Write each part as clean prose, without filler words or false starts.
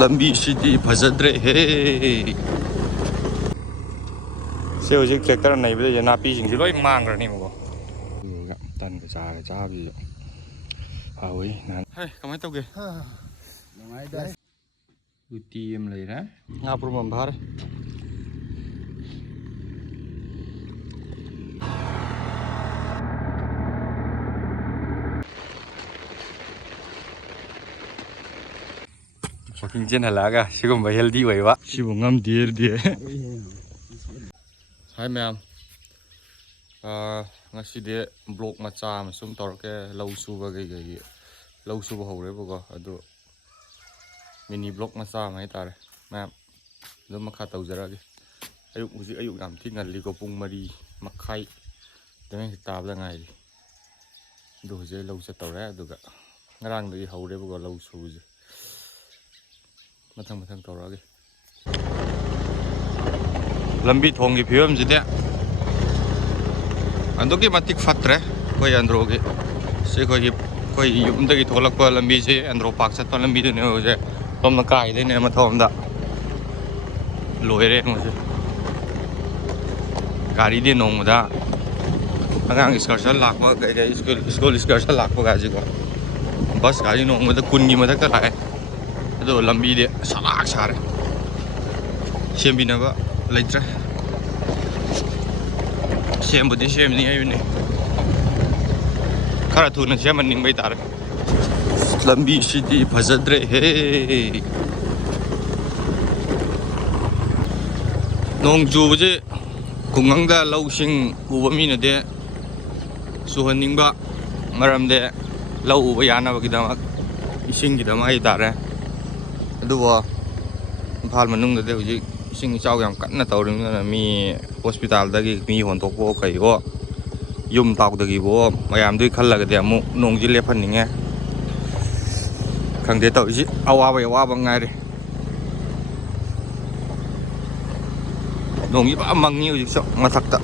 ꯂꯝꯕꯤꯁꯤꯗꯤ ꯐꯖꯗ꯭ꯔꯦ ꯍꯦ ꯁꯤ ꯍꯧꯖꯤꯛ ꯇ꯭ꯔꯦꯛꯇꯔ ꯅꯩꯕꯗ ꯅꯥꯄꯤꯁꯤꯡꯁꯤ ꯂꯣꯏ ꯃꯥꯡꯈ꯭ꯔꯅꯦꯕꯀꯣ ꯑꯗꯨꯒ ꯇꯟꯒ ꯆꯥꯔ ꯆꯥꯕꯁꯤꯗ ꯍꯥꯎꯏ ꯅꯍꯥꯟ ꯀꯃꯥꯏꯅ ꯇꯧꯒꯦ ꯅꯨꯡꯉꯥꯏꯗ ꯎꯇꯤ ꯑꯃ ꯂꯩꯔꯦ ꯉꯥ ꯄꯨꯔꯨꯝ ꯑꯃ ꯐꯥꯔꯦ ꯋꯥꯛꯀꯤꯡ ꯆꯦꯟꯍꯜꯂꯛꯑꯒ ꯁꯤꯒꯨꯝꯕ ꯍꯦꯜꯗꯤ ꯑꯣꯏꯕ ꯁꯤꯕꯨ ꯉꯝꯗꯦꯔꯗꯤ ꯍꯥꯏ ꯃꯌꯥꯝ ꯉꯁꯤꯗꯤ ꯕ꯭ꯂꯣꯛ ꯃꯆꯥ ꯑꯃ ꯁꯨꯝ ꯇꯧꯔꯛꯀꯦ ꯂꯧ ꯁꯨꯕ ꯀꯩꯀꯩꯒꯤ ꯂꯧ ꯁꯨꯕ ꯍꯧꯔꯦꯕꯀꯣ ꯑꯗꯨ ꯃꯤꯅꯤ ꯕ꯭ꯂꯣꯛ ꯃꯆꯥ ꯑꯃ ꯍꯥꯏꯇꯥꯔꯦ ꯃꯌꯥꯝ ꯑꯗꯨꯝ ꯃꯈꯥ ꯇꯧꯖꯔꯛꯑꯒꯦ ꯍꯧꯖꯤꯛ ꯑꯌꯨꯛ ꯌꯥꯝ ꯊꯤ ꯉꯜꯂꯤꯀꯣ ꯄꯨꯡ 4:30 ꯑꯗꯨꯃꯥꯏꯅ ꯇꯥꯕꯗ ꯉꯥꯏꯔꯤ ꯑꯗꯨ ꯍꯧꯖꯤꯛ ꯂꯧ ꯆꯠꯇꯧꯔꯦ ꯑꯗꯨꯒ ꯉꯔꯥꯡꯗꯒꯤ ꯍꯧꯔꯦꯕꯀꯣ ꯂꯧ ꯁꯨꯕꯁꯦ ꯃꯊꯪ ꯇꯧꯔꯛꯑꯒꯦ ꯂꯝꯕꯤ ꯊꯣꯡꯒꯤ ꯐꯤꯕꯝꯁꯤꯗꯤ ꯑꯗꯨꯛꯀꯤ ꯃꯇꯤꯛ ꯐꯠꯇ꯭ꯔꯦ ꯑꯩꯈꯣꯏ ꯑꯟꯗ꯭ꯔꯣꯒꯤ ꯁꯤ ꯑꯩꯈꯣꯏ ꯌꯨꯝꯗꯒꯤ ꯊꯣꯛꯂꯛꯄ ꯂꯝꯕꯤꯁꯤ ꯑꯟꯗ꯭ꯔꯣ ꯄꯥꯛ ꯆꯠꯄ ꯂꯝꯕꯤꯗꯨꯅꯦ ꯍꯧꯖꯤꯛ ꯁꯣꯝꯅ ꯀꯥꯏꯗꯩꯅꯦ ꯃꯊꯛꯂꯣꯝꯗ ꯂꯣꯏꯔꯦ ꯍꯧꯖꯤꯛ ꯒꯥꯔꯤꯗꯤ ꯅꯣꯡꯃꯗ ꯑꯉꯥꯡ ꯏꯁꯀꯔꯁꯟ ꯂꯥꯛꯄ ꯀꯩꯀꯩ ꯁ꯭ꯀꯨꯜ ꯏꯁꯀꯔꯁꯟ ꯂꯥꯛꯄ ꯒꯥꯁꯤꯀꯣ ꯕꯁ ꯒꯥꯔꯤ ꯅꯣꯡꯃꯗ 10ꯒꯤ ꯃꯊꯛꯇ ꯂꯥꯛꯑꯦ ꯑꯗꯣ ꯂꯝꯕꯤꯗꯤ ꯁꯂꯥꯛ ꯁꯥꯔꯦ ꯁꯦꯝꯕꯤꯅꯕ ꯂꯩꯇ꯭ꯔꯦ ꯁꯦꯝꯕꯨꯗꯤ ꯁꯦꯝꯅꯤ ꯍꯥꯏꯕꯅꯤ ꯈꯔ ꯊꯨꯅ ꯁꯦꯝꯍꯟꯅꯤꯡꯕ ꯍꯥꯏꯇꯥꯔꯦ ꯂꯝꯕꯤꯁꯤꯗꯤ ꯐꯖꯗ꯭ꯔꯦ ꯍꯦ ꯅꯣꯡ ꯆꯨꯕꯁꯦ ꯈꯨꯡꯒꯪꯗ ꯂꯧꯁꯤꯡ ꯎꯕ ꯃꯤꯅꯗꯤ ꯆꯨꯍꯟꯅꯤꯡꯕ ꯃꯔꯝꯗꯤ ꯂꯧ ꯎꯕ ꯌꯥꯅꯕꯒꯤꯗꯃꯛ ꯏꯁꯤꯡꯒꯤꯗꯃꯛ ꯍꯥꯏꯇꯥꯔꯦ ꯑꯗꯨꯕꯨ ꯏꯝꯐꯥꯜ ꯃꯅꯨꯡꯗꯗꯤ ꯍꯧꯖꯤꯛ ꯏꯁꯤꯡ ꯏꯆꯥꯎ ꯌꯥꯝ ꯀꯟꯅ ꯇꯧꯔꯤꯕꯅꯤꯅ ꯃꯤ ꯍꯣꯁꯄꯤꯇꯥꯜꯗꯒꯤ ꯃꯤ ꯍꯣꯟꯗꯣꯛꯄꯣ ꯀꯩꯕꯣ ꯌꯨꯝ ꯇꯥꯎꯗꯒꯤꯕꯣ ꯃꯌꯥꯝꯗꯨꯒꯤ ꯈꯜꯂꯒꯗꯤ ꯑꯃꯨꯛ ꯅꯣꯡꯁꯤ ꯂꯦꯞꯍꯟꯅꯤꯡꯉꯦ ꯈꯪꯗꯦ ꯇꯧꯔꯤꯁꯤ ꯑꯋꯥꯕꯩ ꯑꯋꯥꯕ ꯉꯥꯏꯔꯦ ꯅꯣꯡꯁꯤ ꯐꯖꯅ ꯃꯪꯉꯤ ꯍꯧꯖꯤꯛꯁꯨ ꯃꯊꯛꯇ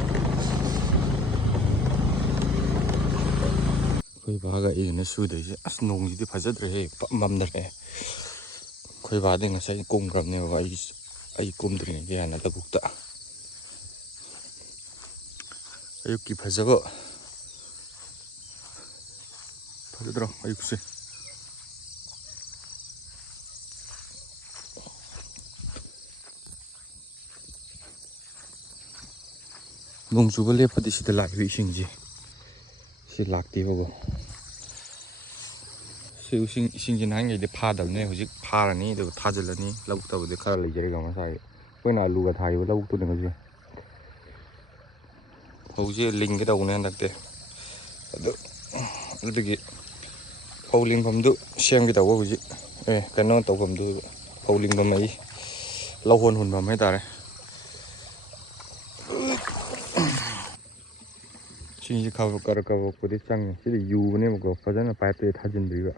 ꯑꯩꯈꯣꯏ ꯕꯥꯒ ꯑꯩꯒꯅ ꯁꯨꯗꯣꯏꯁꯦ ꯑꯁ ꯅꯣꯡꯁꯤꯗꯤ ꯐꯖꯗ꯭ꯔꯦꯍꯦ ꯃꯝꯗꯔꯦ ꯑꯩꯈꯣꯏ ꯕꯥꯗꯤ ꯉꯁꯥꯏ ꯀꯨꯝꯈ꯭ꯔꯕꯅꯦꯕ ꯑꯩ ꯀꯨꯝꯗ꯭ꯔꯤꯉꯩꯗ ꯍꯥꯟꯅ ꯂꯧꯕꯨꯛꯇ ꯑꯌꯨꯛꯀꯤ ꯐꯖꯕ ꯐꯖꯗ꯭ꯔꯣ ꯑꯌꯨꯛꯁꯦ ꯅꯣꯡ ꯆꯨꯕ ꯂꯦꯞꯄꯗꯤ ꯁꯤꯗ ꯂꯥꯛꯏꯕ ꯏꯁꯤꯡꯁꯤ ꯁꯤ ꯂꯥꯛꯇꯦꯕꯀꯣ ꯁꯤ ꯏꯁꯤꯡꯁꯤ ꯅꯍꯥꯟꯈꯩꯗꯤ ꯐꯥꯗꯕꯅꯦ ꯍꯧꯖꯤꯛ ꯐꯥꯔꯅꯤ ꯑꯗꯨꯒ ꯊꯥꯖꯤꯜꯂꯅꯤ ꯂꯧꯕꯨꯛꯇꯕꯨꯗꯤ ꯈꯔ ꯂꯩꯖꯔꯦꯒ ꯉꯁꯥꯏ ꯑꯩꯈꯣꯏꯅ ꯑꯂꯨꯒ ꯊꯥꯈꯤꯕ ꯂꯧꯕꯨꯛꯇꯨꯅꯦ ꯉꯁꯤ ꯐꯧꯁꯦ ꯂꯤꯡꯒꯦ ꯇꯧꯕꯅꯦ ꯍꯟꯗꯛꯇꯤ ꯑꯗꯨꯒꯤ ꯐꯧ ꯂꯤꯡꯐꯝꯗꯨ ꯁꯦꯝꯒꯦ ꯇꯧꯕ ꯍꯧꯖꯤꯛ ꯀꯩꯅꯣ ꯇꯧꯐꯝꯗꯨ ꯐꯧ ꯂꯤꯡꯐꯝ ꯑꯩ ꯂꯧꯍꯣꯟ ꯍꯨꯟꯐꯝ ꯍꯥꯏꯇꯥꯔꯦ ꯏꯁꯤꯡꯁꯤ ꯀꯕꯛꯄꯨꯗꯤ ꯆꯪꯉꯦ ꯁꯤꯗꯤ ꯌꯨꯕꯅꯦꯕꯀꯣ ꯐꯖꯅ ꯄꯥꯏꯞꯇꯒꯤ ꯊꯥꯖꯤꯟꯗ꯭ꯔꯤꯕ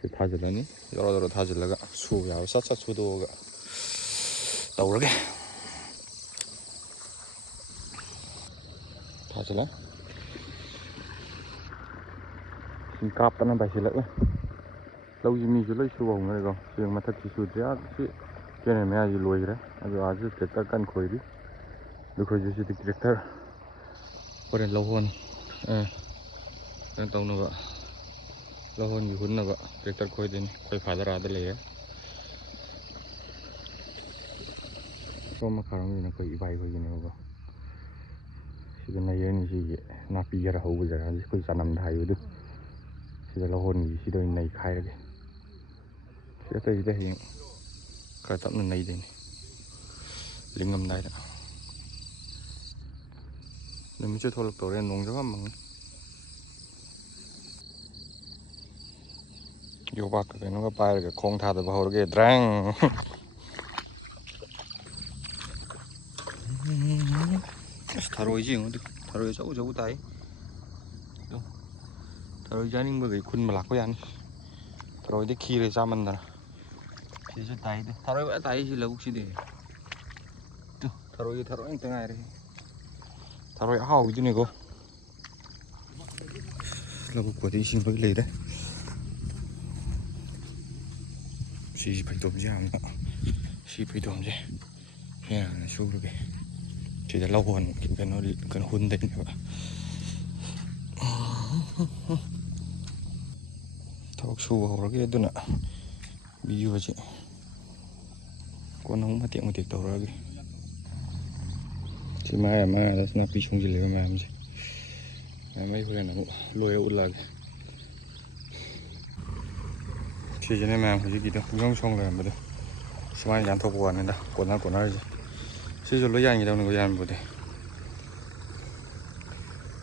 ꯁꯤ ꯊꯥꯖꯤꯜꯂꯅꯤ ꯖꯣꯔꯣ ꯊꯥꯖꯤꯜꯂꯒ ꯁꯨꯕ ꯌꯥꯕ ꯁꯠ ꯁꯨꯗꯣꯛꯑꯒ ꯇꯧꯔꯒꯦ ꯊꯥꯖꯤꯜꯂꯦ ꯏꯁꯤꯡ ꯀꯥꯞꯇꯅ ꯄꯥꯏꯁꯤꯜꯂꯛꯑꯦ ꯂꯧꯁꯤ ꯃꯤꯁꯨ ꯂꯣꯏ ꯁꯨꯕ ꯍꯧꯅꯔꯦꯀꯣ ꯁꯤ ꯃꯊꯛꯁꯤ ꯁꯨꯗ꯭ꯔꯤ ꯁꯤ ꯀꯦꯅꯦꯜ ꯃꯌꯥꯁꯤ ꯂꯣꯏꯈ꯭ꯔꯦ ꯑꯗꯨ ꯑꯥꯁꯨ ꯇ꯭ꯔꯦꯛꯇꯔ ꯀꯟꯅ ꯈꯣꯏꯔꯤ ꯑꯗꯨ ꯈꯣꯏꯁꯨ ꯁꯤꯗꯤ ꯇ꯭ꯔꯦꯛꯇꯔ ꯍꯣꯔꯦꯟ ꯂꯧꯍꯣꯟ ꯀꯩꯅꯣ ꯇꯧꯅꯕ ꯂꯧꯍꯣꯟꯒꯤ ꯍꯨꯟꯅꯕ ꯇ꯭ꯔꯦꯛꯇꯔ ꯈꯣꯏꯗꯣꯏꯅꯤ ꯑꯩꯈꯣꯏ ꯐꯥꯗꯔ ꯑꯥꯗ ꯂꯩꯔꯦ ꯁꯣꯝ ꯃꯈꯥꯔꯣꯝꯒꯤꯅ ꯑꯩꯈꯣꯏ ꯏꯕꯥꯏ ꯈꯣꯏꯒꯤꯅꯦꯕꯀꯣ ꯁꯤꯗ ꯅꯩꯔꯅꯤ ꯁꯤꯒꯤ ꯅꯥꯄꯤ ꯈꯔ ꯍꯧꯕ ꯖꯒꯥꯁꯤ ꯑꯩꯈꯣꯏ ꯆꯅꯝꯗ ꯍꯥꯏꯕꯗꯨ ꯁꯤꯗ ꯂꯧꯍꯣꯟꯒꯤ ꯁꯤꯗ ꯑꯣꯏꯅ ꯅꯩꯈꯥꯏꯔꯒꯦ ꯁꯤ ꯑꯇꯩꯁꯤꯗ ꯍꯌꯦꯡ ꯈꯔ ꯇꯞꯅ ꯅꯩꯗꯣꯏꯅꯤ ꯂꯤꯡꯉꯝꯗꯥꯏꯗ ꯅꯨꯃꯤꯠꯁꯨ ꯊꯣꯛꯂꯛꯇꯧꯔꯦ ꯅꯣꯡꯁꯨ ꯌꯥꯝ ꯃꯪꯉꯤ ꯌꯣꯄꯥꯛꯀ ꯀꯩꯅꯣꯒ ꯄꯥꯏꯔꯒ ꯈꯣꯡ ꯊꯥꯗꯕ ꯍꯧꯔꯒꯦ ꯗ꯭ꯔꯦꯡ ꯑꯁ ꯊꯔꯣꯏꯁꯤ ꯌꯦꯡꯉꯨ ꯊꯔꯣꯏ ꯑꯆꯧ ꯇꯥꯏ ꯊꯔꯣꯏ ꯆꯥꯅꯤꯡꯕꯈꯩ ꯈꯨꯟꯕ ꯂꯥꯛꯄ ꯌꯥꯅꯤ ꯊꯔꯣꯏꯗꯤ ꯈꯤꯔꯦ ꯆꯥꯃꯟꯗꯅ ꯁꯤꯁꯨ ꯇꯥꯏꯗ ꯊꯔꯣꯏ ꯐꯖꯅ ꯇꯥꯏ ꯁꯤ ꯂꯧꯕꯨꯛꯁꯤꯗꯤ ꯊꯔꯣꯏ ꯉꯛꯇ ꯉꯥꯏꯔꯦ ꯊꯔꯣꯏ ꯑꯍꯥꯎꯕꯤꯗꯨꯅꯤꯀꯣ ꯂꯧꯕꯨꯛꯄꯨꯗꯤ ꯏꯁꯤꯡ ꯂꯣꯏ ꯂꯩꯔꯦ ꯁꯤꯁꯤ ꯐꯩꯗꯣꯝꯁꯦ ꯌꯥꯝꯅ ꯁꯤ ꯐꯩꯗꯣꯝꯁꯦ ꯌꯥꯝꯅ ꯁꯨꯔꯒꯦ ꯁꯤꯗ ꯂꯧꯍꯣꯟ ꯀꯩꯅꯣ ꯍꯨꯟꯗꯣꯏꯅꯦꯕ ꯊꯕꯛ ꯁꯨꯕ ꯍꯧꯔꯒꯦ ꯑꯗꯨꯅ ꯚꯤꯗꯤꯑꯣꯁꯤ ꯀꯣꯟꯅ ꯑꯃꯨꯛ ꯃꯇꯦꯛ ꯃꯇꯦꯛ ꯇꯧꯔꯛꯑꯒꯦ ꯁꯤ ꯃꯉꯥꯗ ꯅꯥꯄꯤ ꯁꯨꯡꯁꯤꯜꯂꯤꯕ ꯃꯌꯥꯝꯁꯦ ꯃꯩ ꯍꯣꯔꯦꯟ ꯑꯃꯨꯛ ꯂꯣꯏꯔ ꯎꯠꯂꯛꯑꯒꯦ ꯁꯤꯁꯤꯅꯦ ꯃꯌꯥꯝ ꯍꯧꯖꯤꯛꯀꯤꯗꯣ ꯌꯣꯡ ꯁꯣꯡ ꯂꯩꯔꯝꯕꯗꯣ ꯁꯨꯃꯥꯏꯅ ꯌꯥꯟꯊꯣꯛꯄ ꯋꯥꯅꯤꯗ ꯀꯣꯟꯅꯔꯤꯁꯦ ꯁꯤꯁꯨ ꯂꯣꯏ ꯌꯥꯟꯈꯤꯗꯕꯅꯤꯀꯣ ꯌꯥꯟꯕꯨꯗꯤ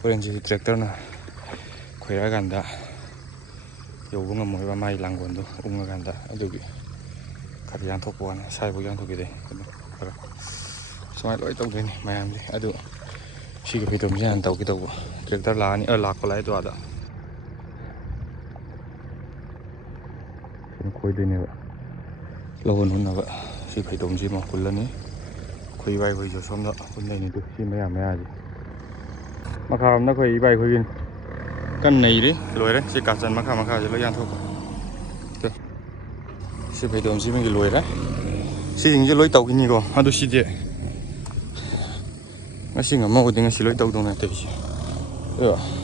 ꯍꯣꯔꯦꯟꯁꯤꯁꯨ ꯇ꯭ꯔꯦꯛꯇꯔꯅ ꯈꯣꯏꯔꯛꯑꯀꯥꯟꯗ ꯌꯧꯕ ꯉꯝꯃꯣꯏꯕ ꯃꯥꯒꯤ ꯂꯥꯡꯒꯣꯜꯗꯣ ꯎꯪꯉꯀꯥꯟꯗ ꯑꯗꯨꯒꯤ ꯈꯔ ꯌꯥꯟꯊꯣꯛꯄ ꯋꯥꯅꯤ ꯁꯥꯏꯐꯥꯎ ꯌꯥꯟꯊꯣꯛꯈꯤꯗꯦ ꯑꯗꯨ ꯈꯔ ꯁꯨꯃꯥꯏꯅ ꯂꯣꯏ ꯇꯧꯗꯣꯏꯅꯤ ꯃꯌꯥꯝꯁꯦ ꯑꯗꯨ ꯁꯤꯒꯤ ꯐꯩꯗꯣꯝꯁꯦ ꯍꯥꯟꯅ ꯇꯧꯒꯦ ꯇꯧꯕ ꯇ꯭ꯔꯦꯛꯇꯔ ꯂꯥꯛꯑꯅꯤ ꯂꯥꯛꯄ ꯂꯥꯛꯑꯦ ꯑꯗꯨꯋꯥꯗ ꯈꯣꯏꯗꯣꯏꯅꯦꯕ ꯂꯧꯍꯣꯟ ꯍꯨꯟꯅꯕ ꯁꯤ ꯐꯩꯗꯣꯝꯁꯤ ꯑꯃ ꯍꯨꯜꯂꯅꯤ ꯑꯩꯈꯣꯏ ꯏꯕꯥꯏꯈꯣꯏꯁꯨ ꯁꯣꯝꯗ ꯍꯨꯟꯗꯣꯏꯅꯤ ꯑꯗꯨ ꯁꯤ ꯃꯌꯥꯁꯦ ꯃꯈꯥꯔꯣꯝꯗ ꯑꯩꯈꯣꯏ ꯏꯕꯥꯏꯈꯣꯏꯒꯤ ꯀꯟꯅ ꯅꯩꯔꯤ ꯂꯣꯏꯔꯦ ꯁꯤ ꯀꯥꯆꯟ ꯃꯈꯥꯁꯦ ꯂꯣꯏ ꯌꯥꯟꯊꯣꯛꯄ ꯁꯤ ꯐꯩꯗꯣꯝꯁꯤꯃꯒꯤ ꯂꯣꯏꯔꯦ ꯁꯤꯁꯤꯡꯁꯦ ꯂꯣꯏ ꯇꯧꯈꯤꯅꯤꯀꯣ ꯑꯗꯨ ꯁꯤꯗꯤ ꯉꯁꯤ ꯉꯝꯃꯒꯗꯤ ꯉꯁꯤ ꯂꯣꯏ ꯇꯧꯗꯧ ꯅꯠꯇꯦ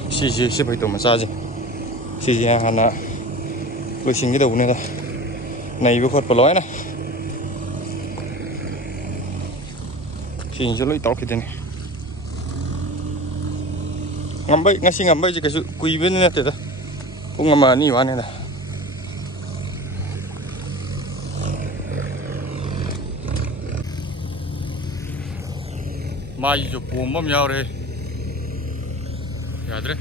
ꯁꯤ ꯐꯩꯗꯣꯝ ꯃꯆꯥꯁꯦ ꯁꯤꯁꯦ ꯍꯥꯟꯅ ꯂꯣꯏꯁꯤꯟꯒꯗꯧꯕꯅꯤꯗ ꯅꯩꯕ ꯈꯣꯠꯄ ꯂꯣꯏꯅ ꯁꯤꯁꯤꯡꯁꯦ ꯂꯣꯏ ꯇꯧꯔꯛꯈꯤꯗꯣꯏꯅꯤ ꯉꯁꯤ ꯉꯝꯕꯩꯁꯦ ꯀꯩꯁꯨ ꯀꯨꯏꯕꯗꯤ ꯅꯠꯇꯦꯗ ꯄꯨꯡ ꯑꯃ ꯑꯅꯤ ꯋꯥꯅꯤꯗ ꯃꯥꯏꯁꯨ ꯄꯣꯝꯕ ꯑꯃ ꯌꯥꯎꯔꯦ ꯌꯥꯗ꯭ꯔꯦ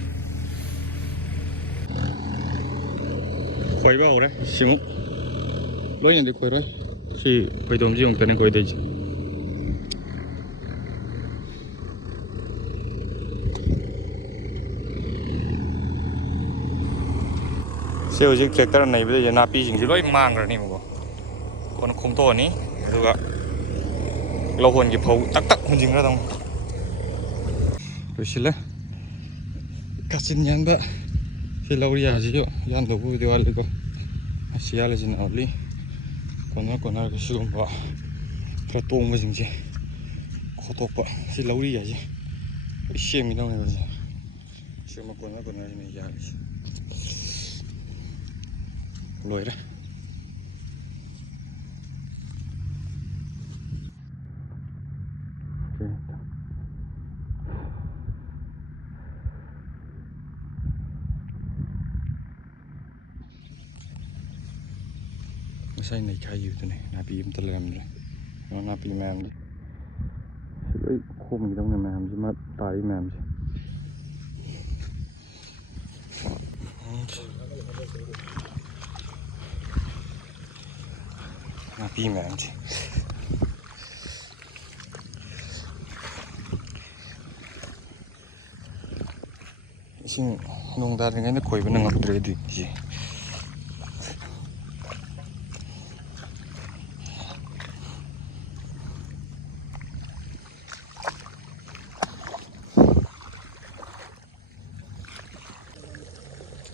ꯈꯣꯏꯕ ꯍꯧꯔꯦ ꯁꯤꯃꯨꯛ ꯂꯣꯏꯅꯗꯤ ꯈꯣꯏꯔꯣꯏ ꯁꯤ ꯐꯩꯗꯣꯝꯁꯤ ꯑꯃꯨꯛꯇꯅꯦ ꯈꯣꯏꯗꯣꯏꯁꯦ ꯁꯤ ꯍꯧꯖꯤꯛ ꯇ꯭ꯔꯦꯛꯇꯔ ꯅꯩꯕꯗ ꯅꯥꯄꯤꯁꯤꯡꯁꯤ ꯂꯣꯏ ꯃꯥꯡꯈ꯭ꯔꯅꯤꯕꯀꯣ ꯀꯣꯟꯅ ꯈꯣꯝꯊꯣꯛꯑꯅꯤ ꯑꯗꯨꯒ ꯂꯧꯍꯣꯟꯒꯤ ꯐꯧ ꯇꯛ ꯇꯛ ꯍꯨꯟꯖꯤꯟꯈ꯭ꯔꯗꯧꯅꯤ ꯂꯣꯏꯁꯤꯜꯂꯦ ꯀꯥꯆꯤꯟ ꯌꯥꯟꯕ ꯁꯤ ꯂꯧꯔꯤꯌꯥꯁꯤꯁꯨ ꯌꯥꯟꯗꯧꯕꯕꯨꯗꯤ ꯋꯥꯠꯂꯤꯀꯣ ꯑꯁꯤ ꯌꯥꯜꯂꯁꯤꯅ ꯋꯥꯠꯂꯤ ꯀꯣꯟꯅꯔꯒ ꯁꯤꯒꯨꯝꯕ ꯈꯔ ꯇꯣꯡꯕꯁꯤꯡꯁꯦ ꯈꯣꯠꯇꯣꯛꯄ ꯁꯤ ꯂꯧꯔꯤꯌꯥꯁꯤ ꯂꯣꯏ ꯁꯦꯝꯈꯤꯗꯧꯅꯦꯕ ꯁꯤꯒꯨꯝꯕ ꯀꯣꯟꯅꯔꯁꯤꯅ ꯌꯥꯜꯂꯤꯁꯤ ꯂꯣꯏꯔꯦ ꯉꯁꯥꯏ ꯅꯩꯈꯥꯏꯈꯤꯕꯗꯨꯅꯦ ꯅꯥꯄꯤ ꯑꯝꯇ ꯂꯩꯔꯝꯗ꯭ꯔꯦ ꯅꯥꯄꯤ ꯃꯌꯥꯝꯁꯦ ꯂꯣꯏ ꯈꯣꯝꯈꯤꯗꯧꯅꯦ ꯃꯌꯥꯝꯁꯤ ꯇꯥꯔꯤ ꯃꯌꯥꯝꯁꯦ ꯅꯥꯄꯤ ꯃꯌꯥꯝꯁꯦ ꯏꯁꯤꯡ ꯅꯣꯡ ꯇꯥꯗ꯭ꯔꯤꯉꯩꯗ ꯈꯣꯏꯕ ꯅꯪꯉꯛꯇ꯭ꯔꯦ ꯑꯗꯨꯒꯤꯁꯦ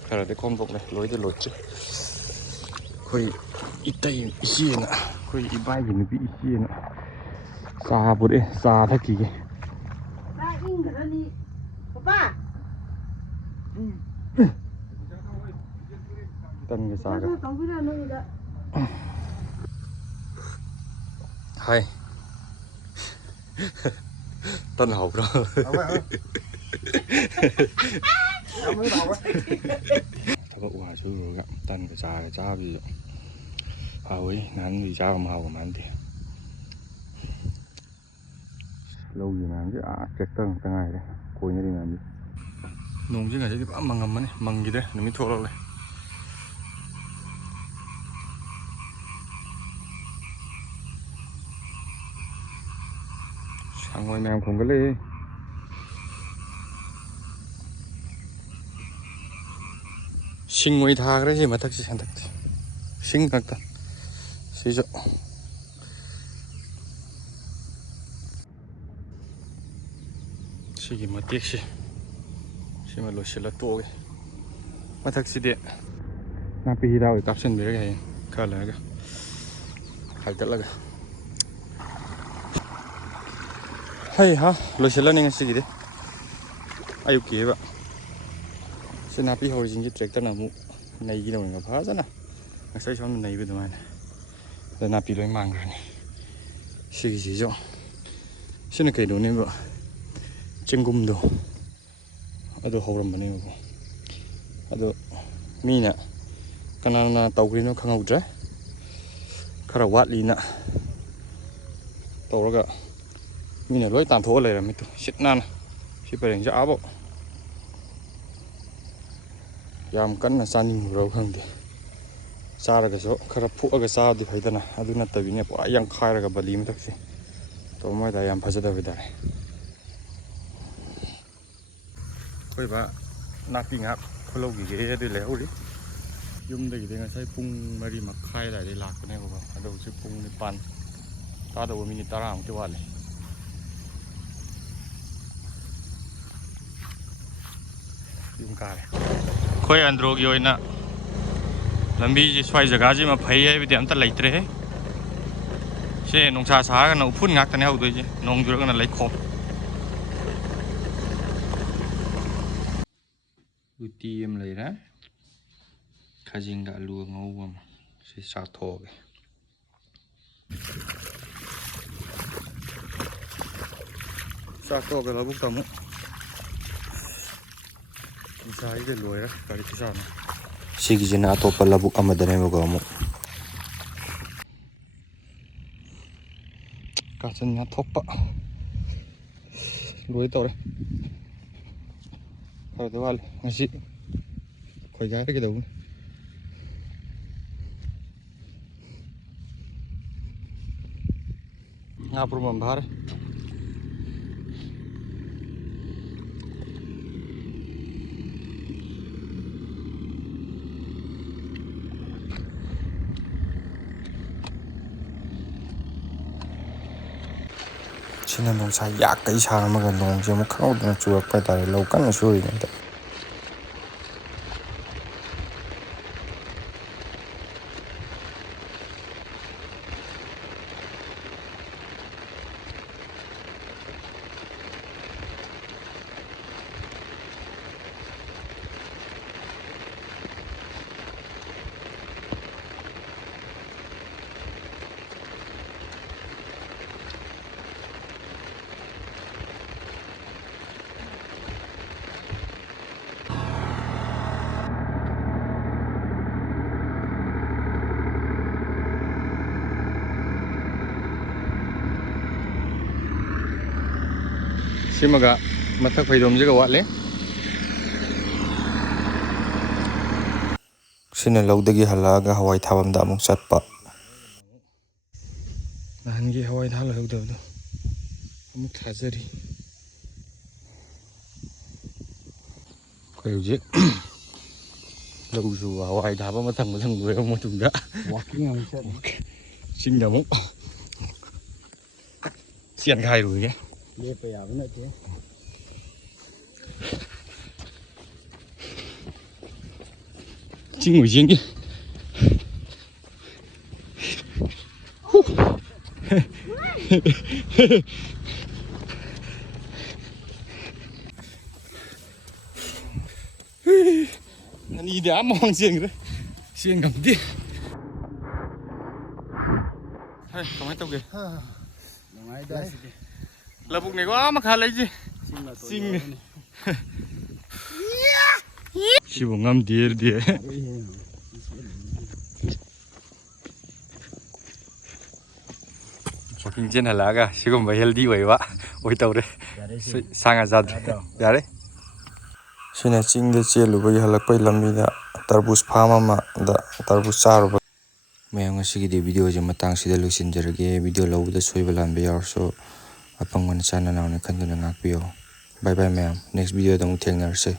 ꯈꯔꯗꯤ ꯈꯣꯝꯗꯣꯛꯂꯦ ꯂꯣꯏꯗꯤ ꯂꯣꯏꯗ꯭ꯔꯤ ꯑꯩꯈꯣꯏ ꯏꯇꯩ ꯏꯆꯦꯅ ꯑꯩꯈꯣꯏ ꯏꯕꯥꯏꯒꯤ ꯅꯨꯄꯤ ꯏꯆꯦꯅ ꯆꯥ ꯄꯨꯔꯛꯑꯦ ꯆꯥ ꯊꯛꯈꯤꯒꯦ ꯇꯟꯒ ꯆꯥꯒ ꯍꯥꯏ ꯇꯟ ꯍꯥꯎꯕ꯭ꯔꯣ ꯊꯕꯛ ꯋꯥ ꯁꯨꯔꯨꯔꯒ ꯇꯟꯒ ꯆꯥꯒ ꯆꯥꯕꯁꯤꯁꯨ ꯍꯥꯎꯋꯤ ꯅꯍꯥꯟꯒꯤ ꯆꯥꯕ ꯃꯍꯥꯎꯒ ꯃꯥꯟꯅꯗꯦ ꯂꯧꯒꯤ ꯃꯌꯥꯝꯁꯦ ꯇ꯭ꯔꯦꯛꯇꯔ ꯉꯥꯛꯇ ꯉꯥꯏꯔꯦ ꯈꯣꯏꯅꯔꯤ ꯃꯌꯥꯝꯁꯦ ꯅꯣꯡꯁꯤ ꯉꯁꯤꯗꯤ ꯄꯨꯔꯥ ꯃꯪꯉꯝꯃꯅꯤ ꯃꯪꯈꯤꯗ꯭ꯔꯦ ꯅꯨꯃꯤꯠ ꯊꯣꯛꯂꯛꯂꯦ ꯍꯪꯉꯣꯏ ꯃꯌꯥꯝ ꯈꯣꯡꯒꯠꯂꯛꯏ ꯁꯤꯡ ꯑꯣꯏ ꯊꯥꯈ꯭ꯔꯦ ꯁꯤ ꯃꯊꯛꯁꯦ ꯍꯟꯗꯛꯇꯤ ꯁꯤꯡ ꯉꯥꯛꯇ ꯁꯤꯁꯨ ꯁꯤꯒꯤ ꯃꯇꯦꯛꯁꯦ ꯁꯤꯃ ꯂꯣꯏꯁꯤꯜꯂ ꯇꯣꯛꯑꯒꯦ ꯃꯊꯛꯁꯤꯗꯤ ꯅꯥꯄꯤ ꯍꯤꯗꯥꯛ ꯑꯣꯏ ꯀꯥꯞꯁꯤꯟꯕꯤꯔꯒꯦ ꯍꯌꯦꯡ ꯈꯔ ꯂꯩꯔꯒ ꯍꯥꯏꯒꯠꯂꯒ ꯍꯩ ꯍꯥ ꯂꯣꯏꯁꯤꯜꯂꯅꯤ ꯉꯁꯤꯒꯤꯗꯤ ꯑꯌꯨꯛꯀꯤꯕ ꯁꯤ ꯅꯥꯄꯤ ꯍꯧꯔꯤꯁꯤꯡꯁꯤ ꯇ꯭ꯔꯦꯛꯇꯔꯅ ꯑꯃꯨꯛ ꯅꯩꯒꯤꯗꯧꯅꯤꯅ ꯐꯖꯅ ꯉꯁꯥꯏ ꯁꯣꯝꯗ ꯅꯩꯕ ꯑꯗꯨꯃꯥꯏꯅ ꯑꯗ ꯅꯥꯄꯤ ꯂꯣꯏ ꯃꯥꯡꯈ꯭ꯔꯅꯤ ꯁꯤꯒꯤꯁꯤꯁꯨ ꯁꯤꯅ ꯀꯩꯅꯣꯅꯦꯕ ꯆꯦꯡꯒꯨꯝꯗꯣ ꯑꯗꯨ ꯍꯧꯔꯝꯕꯅꯦꯕꯀꯣ ꯑꯗꯣ ꯃꯤꯅ ꯀꯅꯥꯅ ꯇꯧꯈ꯭ꯔꯤꯅꯣ ꯈꯪꯍꯧꯗ꯭ꯔꯦ ꯈꯔ ꯋꯥꯠꯂꯤꯅ ꯇꯧꯔꯒ ꯃꯤꯅ ꯂꯣꯏ ꯇꯥꯟꯊꯣꯛꯑ ꯂꯩꯔꯝꯃꯤ ꯇꯨ ꯁꯤꯠ ꯅꯥꯟꯅ ꯁꯤ ꯄꯔꯦꯡꯁꯦ ꯑꯥꯕꯧ ꯌꯥꯝ ꯀꯟꯅ ꯆꯥꯅꯤꯡꯕ꯭ꯔꯣ ꯈꯪꯗꯦ ꯆꯥꯔꯒꯁꯨ ꯈꯔ ꯐꯨꯛꯑꯒ ꯆꯥꯕꯗꯤ ꯐꯩꯗꯅ ꯑꯗꯨ ꯅꯠꯇꯕꯤꯅꯦ ꯄꯨꯔꯥ ꯌꯥꯡꯈꯥꯏꯔꯒ ꯕꯂꯤ ꯃꯊꯛꯁꯦ ꯇꯧꯔꯝ ꯍꯥꯏꯇꯥꯔꯦ ꯌꯥꯝ ꯐꯖꯗꯕ ꯍꯥꯏꯇꯥꯔꯦ ꯑꯩꯈꯣꯏ ꯕꯥ ꯅꯥꯄꯤ ꯉꯥꯛ ꯈꯨꯜꯍꯧꯈꯤꯒꯦ ꯑꯗꯨ ꯂꯩꯍꯧꯔꯤ ꯌꯨꯝꯗꯒꯤꯗꯤ ꯉꯁꯥꯏ ꯄꯨꯡ 4:30 ꯑꯗꯨꯋꯥꯏꯗꯩ ꯂꯥꯛꯄꯅꯦꯕꯀꯣ ꯑꯗꯣ ꯍꯧꯖꯤꯛ ꯄꯨꯡ 9 ꯇꯥꯗꯧꯕ ꯃꯤꯅꯤꯠ 10ꯃꯨꯛꯇꯤ ꯋꯥꯠꯂꯤ ꯌꯨꯝ ꯀꯥꯔꯦ ꯑꯩꯈꯣꯏ ꯑꯟꯗ꯭ꯔꯣꯒꯤ ꯑꯣꯏꯅ ꯂꯝꯕꯤꯁꯤ ꯁ꯭ꯋꯥꯏ ꯖꯒꯥꯁꯤꯃ ꯐꯩ ꯍꯥꯏꯕꯗꯤ ꯑꯝꯇ ꯂꯩꯇ꯭ꯔꯦꯍꯦ ꯁꯤ ꯅꯨꯡꯁꯥ ꯁꯥꯔꯒꯅ ꯎꯐꯨꯟ ꯉꯥꯛꯇꯅꯦ ꯍꯧꯗꯣꯏꯁꯦ ꯅꯣꯡ ꯆꯨꯔꯒꯅ ꯂꯩꯈꯣꯝ ꯎꯇꯤ ꯑꯃ ꯂꯩꯔꯦ ꯈꯥꯖꯤꯡꯒ ꯑꯂꯨꯒ ꯉꯧꯕ ꯑꯃ ꯁꯤ ꯆꯥꯊꯣꯛꯑꯒꯦ ꯆꯥꯊꯣꯛꯑꯒ ꯂꯧꯕꯨꯛꯇ ꯑꯃꯨꯛ ꯉꯁꯥꯏꯗꯤ ꯂꯣꯏꯔꯦ ꯒꯥꯔꯤ ꯈꯨꯆꯥꯅ ꯁꯤꯒꯤꯁꯤꯅ ꯑꯇꯣꯞꯄ ꯂꯧꯕꯨꯛ ꯑꯃꯗꯅꯦꯕꯀꯣ ꯑꯃꯨꯛ ꯀꯥꯆꯤꯟ ꯉꯥꯊꯣꯛꯄ ꯂꯣꯏ ꯇꯧꯔꯦ ꯈꯔꯗꯤ ꯋꯥꯠꯂꯤ ꯉꯁꯤ ꯈꯣꯏꯒꯥꯏꯔꯒꯗꯧꯕꯅꯤ ꯉꯥ ꯄꯨꯔꯨꯝ ꯑꯃ ꯐꯥꯔꯦ ꯁꯤꯅ ꯅꯨꯡꯁꯥ ꯌꯥꯛꯀꯩ ꯁꯥꯔꯝꯃꯒ ꯅꯣꯡꯁꯦ ꯑꯃꯨꯛ ꯈꯪꯍꯧꯗꯅ ꯆꯨꯔꯛꯄ ꯍꯥꯏꯇꯥꯔꯦ ꯂꯧ ꯀꯟꯅ ꯁꯨꯔꯤꯉꯩꯗ ꯁꯤꯃꯒ ꯃꯊꯛ ꯐꯩꯗꯣꯝꯁꯤꯒ ꯋꯥꯠꯂꯦ ꯁꯤꯅ ꯂꯧꯗꯒꯤ ꯍꯜꯂꯛꯑꯒ ꯍꯋꯥꯏ ꯊꯥꯐꯝꯗ ꯑꯃꯨꯛ ꯆꯠꯄ ꯅꯍꯥꯟꯒꯤ ꯍꯋꯥꯏ ꯊꯥ ꯂꯣꯏꯍꯧꯗꯕꯗꯣ ꯑꯃꯨꯛ ꯊꯥꯖꯔꯤ ꯑꯩꯈꯣꯏ ꯍꯧꯖꯤꯛ ꯂꯧ ꯁꯨꯕ ꯍꯋꯥꯏ ꯊꯥꯕ ꯃꯊꯪ ꯂꯣꯏꯔꯕ ꯃꯇꯨꯡꯗ ꯋꯥꯛꯀꯤꯡ ꯑꯃꯨꯛ ꯆꯠꯂꯤ ꯆꯤꯡꯗ ꯑꯃꯨꯛ ꯆꯦꯟꯈꯥꯏꯔꯨꯒꯦ ꯂꯦꯞꯄ ꯌꯥꯕ ꯅꯠꯇꯦ ꯆꯤꯡ ꯑꯣꯏ ꯆꯦꯟꯒꯦ ꯑꯅꯤꯗꯤ ꯑꯥ ꯃꯃꯥꯡ ꯆꯦꯟꯈ꯭ꯔꯦ ꯆꯦꯟ ꯉꯝꯗꯦ ꯍꯦ ꯀꯃꯥꯏꯅ ꯇꯧꯒꯦ ꯅꯨꯡꯉꯥꯏꯗ ꯁꯤꯗꯤ ꯂꯧꯕꯨꯛꯅꯦꯀꯣ ꯑꯥ ꯃꯈꯥ ꯂꯩꯁꯦ ꯆꯤꯡꯅꯦ ꯁꯤꯕꯨ ꯉꯝꯗꯦꯔꯗꯤ ꯋꯥꯛꯀꯤꯡ ꯆꯦꯟꯍꯜꯂꯛꯑꯒ ꯁꯤꯒꯨꯝꯕ ꯍꯦꯜꯗꯤ ꯑꯣꯏꯕ ꯑꯣꯏꯇꯧꯔꯦ ꯁꯥ ꯉꯥ ꯆꯥꯗ꯭ꯔꯦ ꯌꯥꯔꯦ ꯁꯤꯅ ꯆꯤꯡꯗ ꯆꯦꯜꯂꯨꯕꯒꯤ ꯍꯜꯂꯛꯄꯒꯤ ꯂꯝꯕꯤꯗ ꯇꯔꯕꯨꯖ ꯐꯥꯝ ꯑꯃꯗ ꯇꯔꯕꯨꯖ ꯆꯥꯔꯨꯕ ꯃꯌꯥꯝ ꯉꯁꯤꯒꯤꯗꯤ ꯚꯤꯗꯤꯑꯣꯁꯦ ꯃꯇꯥꯡꯁꯤꯗ ꯂꯣꯏꯁꯤꯟꯖꯔꯒꯦ ꯚꯤꯗꯤꯑꯣ ꯂꯧꯕꯗ ꯁꯣꯏꯕ ꯂꯥꯟꯕ ꯌꯥꯎꯔꯁꯨ ꯑꯄꯪꯕ ꯅꯆꯥ ꯅꯅꯥꯎꯅ ꯈꯟꯗꯨꯅ ꯉꯥꯛꯄꯤꯌꯨ ꯕꯥꯏ ꯕꯥꯏ ꯃꯌꯥꯝ ꯅꯦꯛꯁ ꯚꯤꯗꯤꯑꯣꯗ ꯑꯃꯨꯛ ꯊꯦꯡꯅꯔꯁꯦ